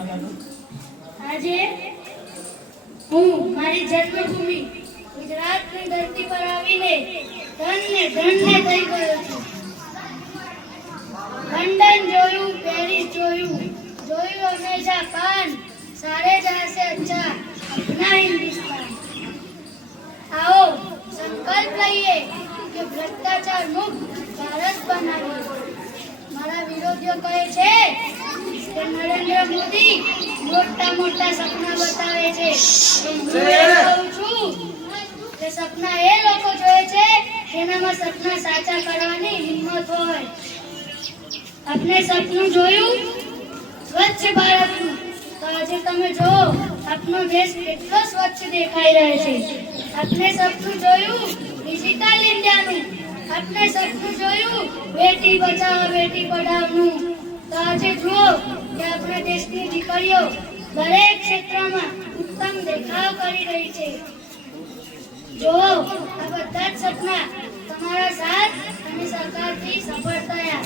આજે હું મારી જન્મભૂમિ ગુજરાતની ધરતી પર આવીને ધન્ય થઈ ગયો છું. લંડન જોયું, પેરિસ જોયું હમેશા કાન सारे जहाँ से अच्छा अपना हिंदुस्तान. आओ संकल्प लइए कि भ्रष्टाचार मुक्त भारत बनाવીએ. મારા વિરોધીઓ કહે છે કે નરેન્દ્ર મોદી મોટા સપના બતાવે છે. હું કહું છું કે સપના એ લોકો જોવે છે જેનામાં સપના સાચા કરવાની હિંમત હોય. આપણે સપનું જોયું સ્વચ્છ ભારતનું, તો આજે તમે જો આપણો દેશ કેટલો સ્વચ્છ દેખાઈ રહ્યો છે. આપણે સપનું જોયું ડિજિટલ ઇન્ડિયાનું, આપણે સપનું જોયું બેટી બચાવો બેટી પઢાઓનું, તો આજે જુઓ કે આપણા દેશની દીકરીઓ દરેક ક્ષેત્રમાં ઉત્તમ દેખાવ કરી રહી છે. જો આ બધા જ સપના તમારા સાથ અને સહકારથી સફળ થયા.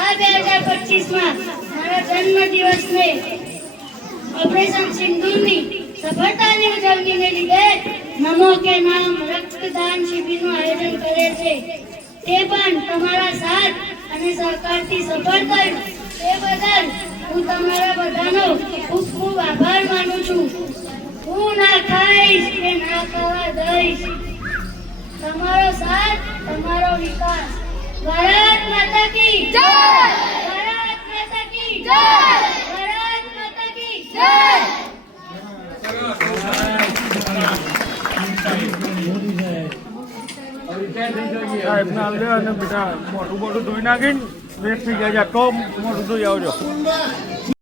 આ 2025માં મારા જન્મદિવસને ऑपरेशन सिंदूરની સફળતાની ઉજવણીને લીધે નમો કે નામ રક્તદાન શિબિરનું આયોજન કરે છે. તે પણ તમારા સાથ અને સહકારથી સફળ થયું. તે બદલ હું તમારા બધાનો ખૂબ ખૂબ આભાર માનું છું. હું ના ખાઈશ કે ના ખાવા દઈશ. તમારો સાથ, તમારો વિકાસ. ભારત માતા કી જય! ભારત માતા કી જય! બેટા મોટું ધોઈ નાખીને વેસ્ટ થઈ જાય તો મોટું ધોઈ આવજો.